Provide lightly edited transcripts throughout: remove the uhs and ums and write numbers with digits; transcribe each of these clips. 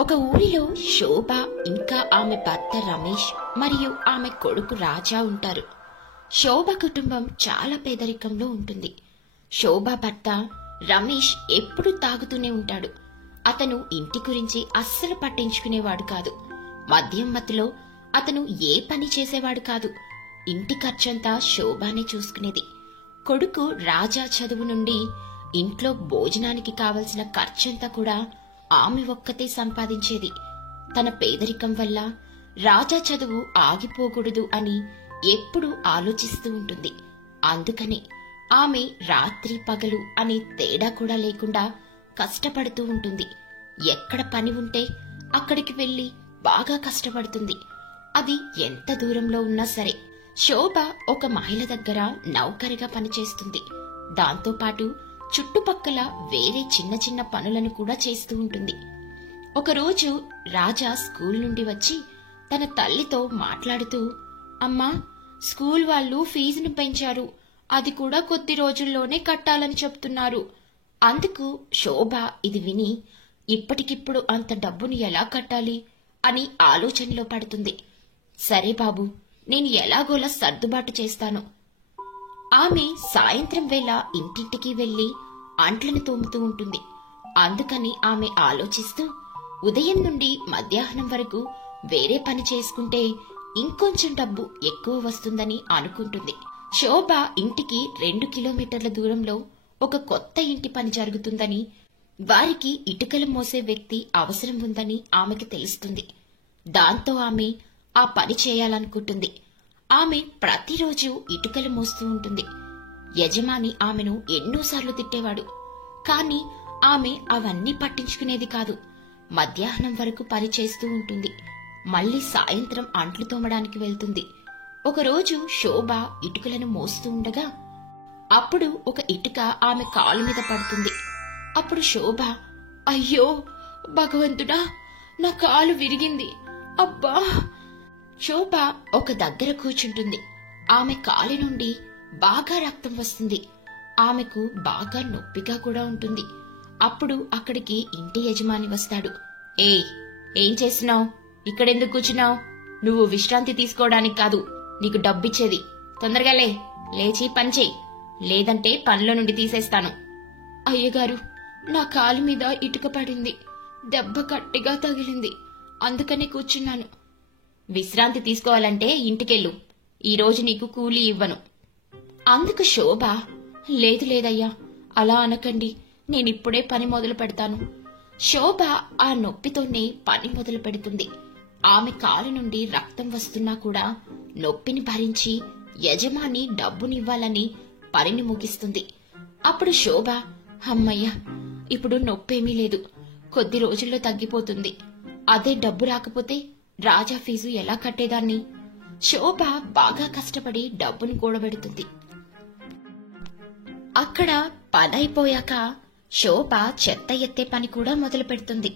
ఒక ఊరిలో శోభ ఇంకా ఆమె భర్త రమేష్ మరియు ఆమె కొడుకు రాజా ఉంటారు. శోభ కుటుంబం చాలా పేదరికంలో ఉంటుంది. శోభ భర్త రమేష్ ఎప్పుడూ తాగుతూనే ఉంటాడు. అతను ఇంటి గురించి అస్సలు పట్టించుకునేవాడు కాదు. మద్యం మత్తులో అతను ఏ పని చేసేవాడు కాదు. ఇంటి ఖర్చంతా శోభానే చూసుకునేది. కొడుకు రాజా చదువు నుండి ఇంట్లో భోజనానికి కావలసిన ఖర్చంతా కూడా ఆమె ఒక్కతే సంపాదించేది. తన పేదరికం వల్ల రాజా చదువు ఆగిపోకూడదు అని ఎప్పుడూ ఆలోచిస్తూ ఉంటుంది. అందుకని ఆమె రాత్రి పగలు అనే తేడా కూడా లేకుండా కష్టపడుతూ ఉంటుంది. ఎక్కడ పని ఉంటే అక్కడికి వెళ్లి బాగా కష్టపడుతుంది. అది ఎంత దూరంలో ఉన్నా సరే. శోభ ఒక మహిళ దగ్గర నౌకరిగా పనిచేస్తుంది. దాంతోపాటు చుట్టుపక్కల వేరే చిన్న చిన్న పనులను కూడా చేస్తూ ఉంటుంది. ఒకరోజు రాజా స్కూల్ నుండి వచ్చి తన తల్లితో మాట్లాడుతూ, అమ్మా, స్కూల్ వాళ్ళు ఫీజును పెంచారు. అది కూడా కొద్ది రోజుల్లోనే కట్టాలని చెప్తున్నారు. అందుకు శోభ ఇది విని ఇప్పటికిప్పుడు అంత డబ్బును ఎలా కట్టాలి అని ఆలోచనలో పడుతుంది. సరే బాబు, నేను ఎలాగోలా సర్దుబాటు చేస్తాను. ఆమె సాయంత్రం వేళ ఇంటింటికి వెళ్లి అంట్లను తోముతూ ఉంటుంది. అందుకని ఆమె ఆలోచిస్తూ ఉదయం నుండి మధ్యాహ్నం వరకు వేరే పని చేసుకుంటే ఇంకొంచెం డబ్బు ఎక్కువ వస్తుందని అనుకుంటుంది. శోభ ఇంటికి 2 కిలోమీటర్ల దూరంలో ఒక కొత్త ఇంటి పని జరుగుతుందని, వారికి ఇటుకలు మోసే వ్యక్తి అవసరం ఉందని ఆమెకి తెలుస్తుంది. దాంతో ఆమె ఆ పని చేయాలనుకుంటుంది. ఆమె ప్రతిరోజు ఇటుకలు మోస్తూ ఉంటుంది. యజమాని ఆమెను ఎన్నోసార్లు తిట్టేవాడు. కాని ఆమె అవన్నీ పట్టించుకునేది కాదు. మధ్యాహ్నం వరకు పని చేస్తూ ఉంటుంది. మళ్లీ సాయంత్రం అంట్లు తోమడానికి వెళ్తుంది. ఒకరోజు శోభ ఇటుకలను మోస్తూ ఉండగా అప్పుడు ఒక ఇటుక ఆమె కాలు మీద పడుతుంది. అప్పుడు శోభ, అయ్యో భగవంతుడా, నా కాలు విరిగింది, అబ్బా. శోభ ఒక దగ్గర కూర్చుంటుంది. ఆమె కాలి నుండి బాగా రక్తం వస్తుంది. ఆమెకు బాగా నొప్పిగా కూడా ఉంటుంది. అప్పుడు అక్కడికి ఇంటి యజమాని వస్తాడు. ఏం చేస్తున్నావు? ఇక్కడెందుకు కూర్చున్నావు? నువ్వు విశ్రాంతి తీసుకోవడానికి కాదు, నీకు డబ్బిచ్చేది. తొందరగా లేచి పనిచేయి, లేదంటే పనిలో నుండి తీసేస్తాను. అయ్యగారు, నా కాలు మీద ఇటుక పడింది, దెబ్బ గట్టిగా తగిలింది, అందుకనే కూర్చున్నాను. విశ్రాంతి తీసుకోవాలంటే ఇంటికెళ్ళు, ఈరోజు నీకు కూలీ ఇవ్వను. అందుకు శోభ, లేదు లేదయ్యా, అలా అనకండి, నేనిప్పుడే పని మొదలు పెడతాను. శోభ ఆ నొప్పితోనే పని మొదలు పెడుతుంది. ఆమె కాలు నుండి రక్తం వస్తున్నా కూడా నొప్పిని భరించి యజమాని డబ్బునివ్వాలని పనిని ముగిస్తుంది. అప్పుడు శోభ, అమ్మయ్య, ఇప్పుడు నొప్పేమీ లేదు, కొద్ది రోజుల్లో తగ్గిపోతుంది. అదే డబ్బు రాకపోతే రాజా ఫీజు ఎలా కట్టేదాన్ని? శోభ బాగా కష్టపడి డబ్బును కూడబెడుతుంది. అక్కడ పనైపోయాక శోభ చెత్త ఎత్తే పని కూడా మొదలు పెడుతుంది.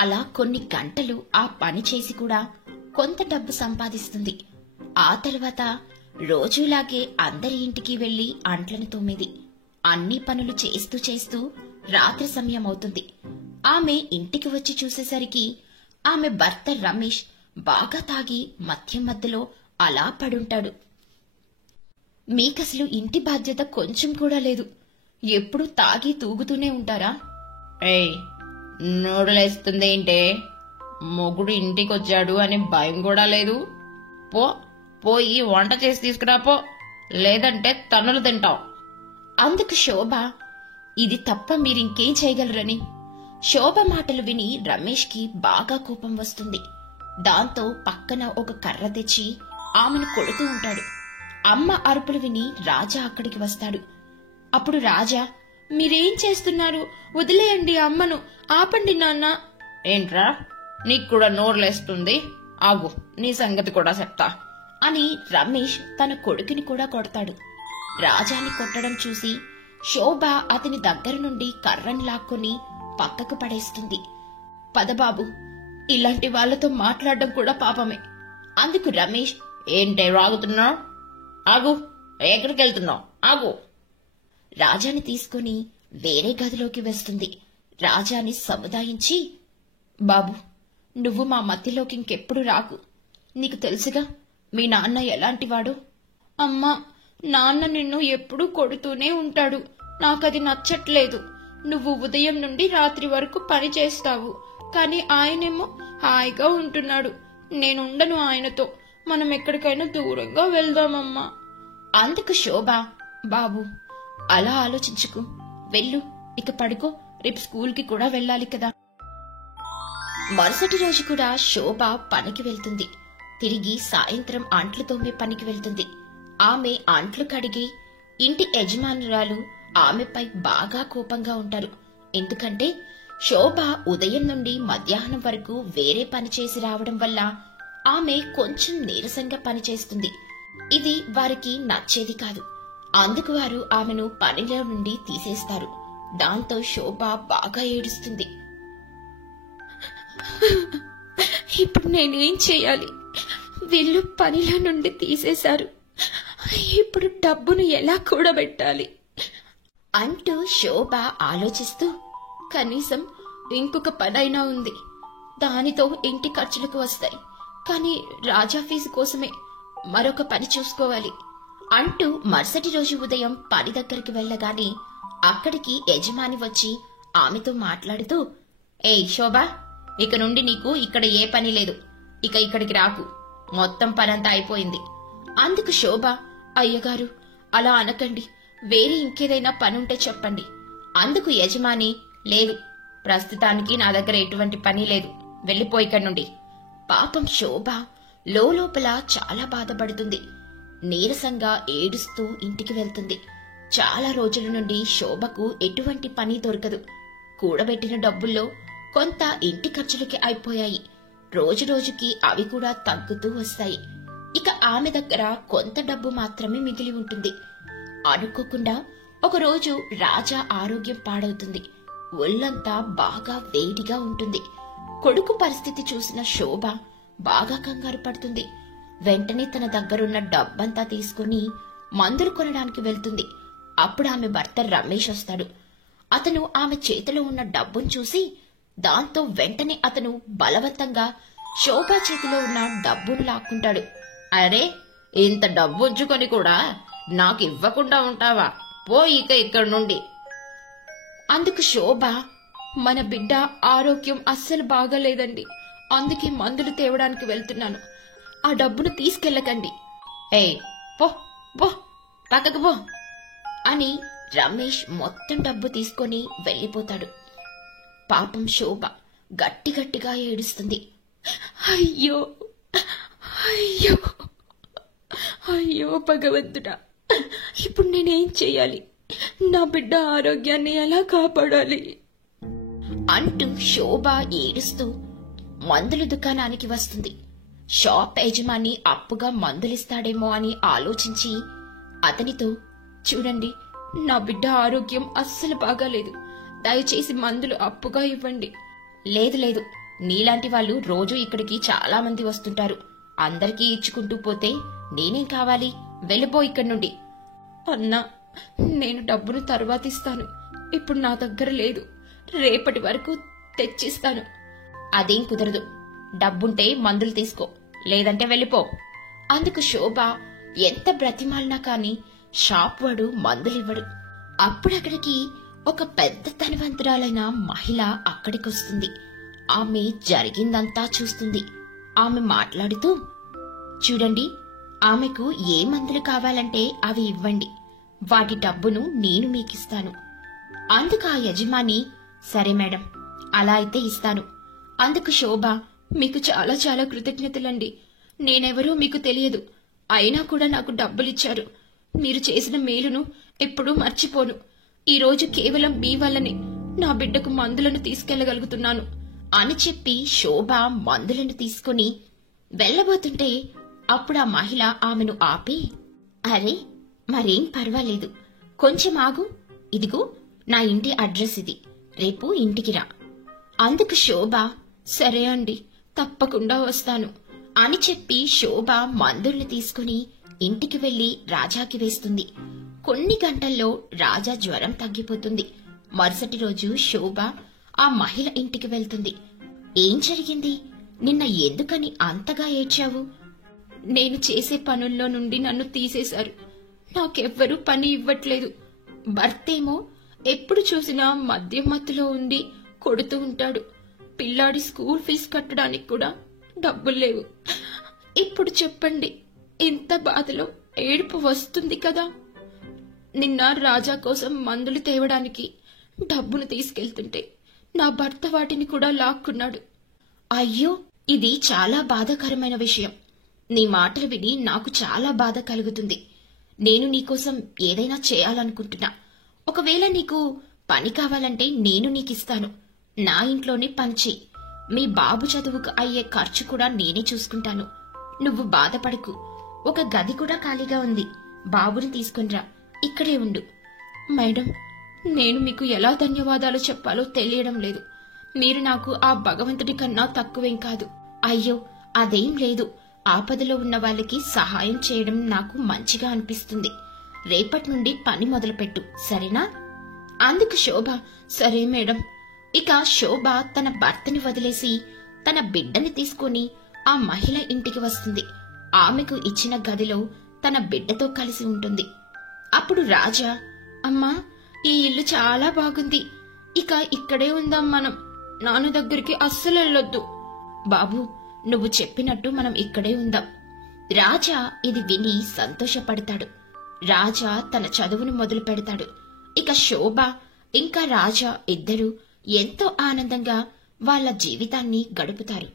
అలా కొన్ని గంటలు ఆ పని చేసి కూడా కొంత డబ్బు సంపాదిస్తుంది. ఆ తర్వాత రోజులాగే అందరి ఇంటికి వెళ్లి అంట్లను తోమేది. అన్ని పనులు చేస్తూ చేస్తూ రాత్రి సమయం అవుతుంది. ఆమె ఇంటికి వచ్చి చూసేసరికి ఆమె భర్త రమేష్ బాగా తాగి మద్యం మధ్యలో అలా పడుంటాడు. మీకసలు ఇంటి బాధ్యత కొంచెం కూడా లేదు, ఎప్పుడు తాగి తూగుతూనే ఉంటారా? నోరులేస్తుందేంటే? మొగుడు ఇంటికొచ్చాడు అని భయం కూడా లేదు. పోయి వంట చేసి తీసుకురా పో, లేదంటే తన్నులు తింటావు. అందుకు శోభ, ఇది తప్ప మీరింకేం చేయగలరని. శోభ మాటలు విని రమేష్ కి బాగా కోపం వస్తుంది. దాంతో పక్కన ఒక కర్ర తెచ్చి ఆమెను కొడుతూ ఉంటాడు. అమ్మ అరుపులు విని రాజా అక్కడికి వస్తాడు. అప్పుడు రాజా, మీరేం చేస్తున్నారు? వదిలేయండి అమ్మను, ఆపండి నాన్న. ఏంట్రా, నీకు కూడా నోరులేస్తుంది? ఆగు, నీ సంగతి కూడా చెప్తా అని రమేష్ తన కొడుకుని కూడా కొడతాడు. రాజాని కొట్టడం చూసి శోభ అతని దగ్గర నుండి కర్రని లాక్కొని పక్కకు పడేస్తుంది. పదబాబు, ఇలాంటి వాళ్లతో మాట్లాడడం కూడా పాపమే. అందుకు రమేష్, ఏంటే రాగుతున్నావు? ఆగు, ఎక్కడికెళ్తున్నావు? ఆగు. రాజాని తీసుకుని వేరే గదిలోకి వస్తుంది. రాజాని సముదాయించి, బాబు, నువ్వు మా మధ్యలోకి ఇంకెప్పుడు రాకు. నీకు తెలుసుగా మీ నాన్న ఎలాంటివాడో. అమ్మా, నాన్న నిన్ను ఎప్పుడూ కొడుతూనే ఉంటాడు. నాకది నచ్చట్లేదు. నువ్వు ఉదయం నుండి రాత్రి వరకు పని చేస్తావు, కానీ ఆయనేమో హాయిగా ఉంటున్నాడు. నేనుండను ఆయనతో. మనం ఎక్కడికైనా దూరంగా వెళ్దామమ్మా. అందుకు శోభ, బాబు అలా ఆలోచించుకు, వెళ్ళు, ఇక పడుకో, రేపు స్కూల్కి కూడా వెళ్ళాలి కదా. మరుసటి రోజు కూడా శోభ పనికి వెళ్తుంది. తిరిగి సాయంత్రం అంట్లు తోమే పనికి వెళ్తుంది. ఆమె అంట్లు కడిగి ఇంటి యజమానురాలు ఆమెపై బాగా కోపంగా ఉంటారు. ఎందుకంటే శోభ ఉదయం నుండి మధ్యాహ్నం వరకు వేరే పని చేసి రావడం వల్ల ఆమె కొంచెం నీరసంగా పనిచేస్తుంది. ఇది వారికి నచ్చేది కాదు. అందుకు వారు ఆమెను పనిలో నుండి తీసేస్తారు. దాంతో శోభ బాగా ఏడుస్తుంది. ఇప్పుడు నేనేం చేయాలి? వీళ్ళు పనిలో నుండి తీసేశారు. ఇప్పుడు డబ్బును ఎలా కూడబెట్టాలి అంటూ శోభ ఆలోచిస్తూ, కనీసం ఇంకొక పనైనా ఉంది, దానితో ఇంటి ఖర్చులకు వస్తాయి, కానీ రాజా ఫీజు కోసమే మరొక పని చూసుకోవాలి అంటూ మరుసటి రోజు ఉదయం పని దగ్గరికి వెళ్ళగానే అక్కడికి యజమాని వచ్చి ఆమెతో మాట్లాడుతూ, ఏయ్ శోభ, ఇక నుండి నీకు ఇక్కడ ఏ పని లేదు, ఇక ఇక్కడికి రాకు, మొత్తం పనంతా అయిపోయింది. అందుకు శోభ, అయ్యగారు అలా అనకండి, వేరే ఇంకేదైనా పనుంటే చెప్పండి. అందుకు యజమాని, లేదు, ప్రస్తుతానికి నా దగ్గర ఎటువంటి పని లేదు, వెళ్ళిపో ఇక్కడి నుండి. పాపం శోభ లోపల చాలా బాధపడుతుంది. నీరసంగా ఏడుస్తూ ఇంటికి వెళ్తుంది. చాలా రోజుల నుండి శోభకు ఎటువంటి పని దొరకదు. కూడబెట్టిన డబ్బుల్లో కొంత ఇంటి ఖర్చులకి అయిపోయాయి. రోజురోజుకి అవి కూడా తగ్గుతూ వస్తాయి. ఇక ఆమె దగ్గర కొంత డబ్బు మాత్రమే మిగిలి ఉంటుంది. అనుకోకుండా ఒకరోజు రాజా ఆరోగ్యం పాడవుతుంది. ఒళ్లంతా బాగా వేడిగా ఉంటుంది. కొడుకు పరిస్థితి చూసిన శోభ బాగా కంగారు పడుతుంది. వెంటనే తన దగ్గరున్న డబ్బంతా తీసుకుని మందులు కొనడానికి వెళ్తుంది. అప్పుడు ఆమె భర్త రమేష్ వస్తాడు. అతను ఆమె చేతిలో ఉన్న డబ్బును చూసి, దాంతో వెంటనే అతను బలవంతంగా శోభ చేతిలో ఉన్న డబ్బును లాక్కుంటాడు. అరే, ఇంత డబ్బు ఉంచుకొని కూడా నాకు ఇవ్వకుండా ఉంటావా? పో ఇక ఇక్కడి నుండి. అందుకు శోభ, మన బిడ్డ ఆరోగ్యం అస్సలు బాగాలేదండి, అందుకే మందులు తేవడానికి వెళ్తున్నాను, ఆ డబ్బును తీసుకెళ్ళకండి. ఏయ్, పో పో, పక్కకు పో అని రమేష్ మొత్తం డబ్బు తీసుకొని వెళ్లిపోతాడు. పాపం శోభ గట్టిగా ఏడుస్తుంది. అయ్యో అయ్యో అయ్యో భగవంతుడా, ఇప్పుడు నేనేం చెయ్యాలి? నా బిడ్డ ఆరోగ్యాన్ని ఎలా కాపాడాలి అంటూ శోభ ఏడుస్తూ మందుల దుకాణానికి వస్తుంది. షాప్ యజమాని అప్పుగా మందులిస్తాడేమో అని ఆలోచించి అతనితో, చూడండి, నా బిడ్డ ఆరోగ్యం అస్సలు బాగాలేదు, దయచేసి మందులు అప్పుగా ఇవ్వండి. లేదు లేదు, నీలాంటి వాళ్ళు రోజు ఇక్కడికి చాలా మంది వస్తుంటారు, అందరికీ ఇచ్చుకుంటూ పోతే నేనేం కావాలి, వెళ్ళిపో ఇక్కడి నుండి. అన్నా, నేను డబ్బును తర్వాత ఇస్తాను, ఇప్పుడు నా దగ్గర లేదు, రేపటి వరకు తెచ్చిస్తాను. అదేం కుదరదు, డబ్బుంటే మందులు తీసుకో, లేదంటే వెళ్ళిపో. అందుకు శోభ ఎంత బ్రతిమాలినా కాని షాప్ వాడు మందులివ్వడు. అప్పుడక్కడికి ఒక పెద్ద ధనవంతురాలైన మహిళ అక్కడికొస్తుంది. ఆమె జరిగిందంతా చూస్తుంది. ఆమె మాట్లాడుతూ, చూడండి, ఆమెకు ఏ మందులు కావాలంటే అవి ఇవ్వండి, వాటి డబ్బును నేను మీకిస్తాను. అందుకు ఆ యజమాని, సరే మేడం, అలా అయితే ఇస్తాను. అందుకు శోభ, మీకు చాలా చాలా కృతజ్ఞతలండి, నేనెవరో మీకు తెలియదు, అయినా కూడా నాకు డబ్బులిచ్చారు. మీరు చేసిన మేలును ఎప్పుడూ మర్చిపోను. ఈరోజు కేవలం మీ వల్లనే నా బిడ్డకు మందులను తీసుకెళ్లగలుగుతున్నాను అని చెప్పి శోభ మందులను తీసుకుని వెళ్లబోతుంటే అప్పుడు ఆ మహిళ ఆమెను ఆపి, అరే, మరేం పర్వాలేదు, కొంచెం ఆగు, ఇదిగో నా ఇంటి అడ్రస్ ఇది, రేపు ఇంటికి రా. అందుకు శోభ, సరే అండి, తప్పకుండా వస్తాను అని చెప్పి శోభ మందుల్ని తీసుకుని ఇంటికి వెళ్లి రాజాకి వేస్తుంది. కొన్ని గంటల్లో రాజా జ్వరం తగ్గిపోతుంది. మరుసటి రోజు శోభ ఆ మహిళ ఇంటికి వెళ్తుంది. ఏం జరిగింది? నిన్న ఎందుకని అంతగా ఏడ్చావు? నేను చేసే పనుల్లో నుండి నన్ను తీసేశారు. నాకెవ్వరూ పని ఇవ్వట్లేదు. భర్తేమో ఎప్పుడు చూసినా మద్యం మత్తులో ఉండి కొడుతూ ఉంటాడు. పిల్లాడి స్కూల్ ఫీజు కట్టడానికి కూడా డబ్బులు లేవు. ఇప్పుడు చెప్పండి, ఇంత బాధలో ఏడుపు వస్తుంది కదా. నిన్న రాజా కోసం మందులు తేవడానికి డబ్బును తీసుకెళ్తుంటే నా భర్త వాటిని కూడా లాక్కున్నాడు. అయ్యో, ఇది చాలా బాధాకరమైన విషయం. నీ మాటలు విని నాకు చాలా బాధ కలుగుతుంది. నేను నీకోసం ఏదైనా చేయాలనుకుంటున్నా. ఒకవేళ నీకు పని కావాలంటే నేను నీకిస్తాను. నా ఇంట్లోనే పని చెయ్యి. మీ బాబు చదువుకు అయ్యే ఖర్చు కూడా నేనే చూసుకుంటాను. నువ్వు బాధపడకు. ఒక గది కూడా ఖాళీగా ఉంది. బాబుని తీసుకునిరా, ఇక్కడే ఉండు. మేడం, నేను మీకు ఎలా ధన్యవాదాలు చెప్పాలో తెలియడం లేదు. మీరు నాకు ఆ భగవంతుడి కన్నా తక్కువేం కాదు. అయ్యో, అదేం లేదు. ఆపదలో ఉన్న వాళ్ళకి సహాయం చేయడం నాకు మంచిగా అనిపిస్తుంది. రేపటి నుండి పని మొదలుపెట్టు, సరేనా? అందుకు శోభ, సరే మేడం. ఇక శోభ తన భర్తని వదిలేసి తన బిడ్డని తీసుకుని ఆ మహిళ ఇంటికి వస్తుంది. ఆమెకు ఇచ్చిన గదిలో తన బిడ్డతో కలిసి ఉంటుంది. అప్పుడు రాజా, అమ్మా, ఈ ఇల్లు చాలా బాగుంది. ఇక ఇక్కడే ఉందాం మనం. నాన్న దగ్గరికి అస్సలు వెళ్ళొద్దు. బాబు, నువ్వు చెప్పినట్టు మనం ఇక్కడే ఉందాం. రాజా ఇది విని సంతోషపడతాడు. రాజా తన చదువును మొదలు పెడతాడు. ఇక శోభ ఇంకా రాజా ఇద్దరూ ఎంతో ఆనందంగా వాళ్ళ జీవితాన్ని గడుపుతారు.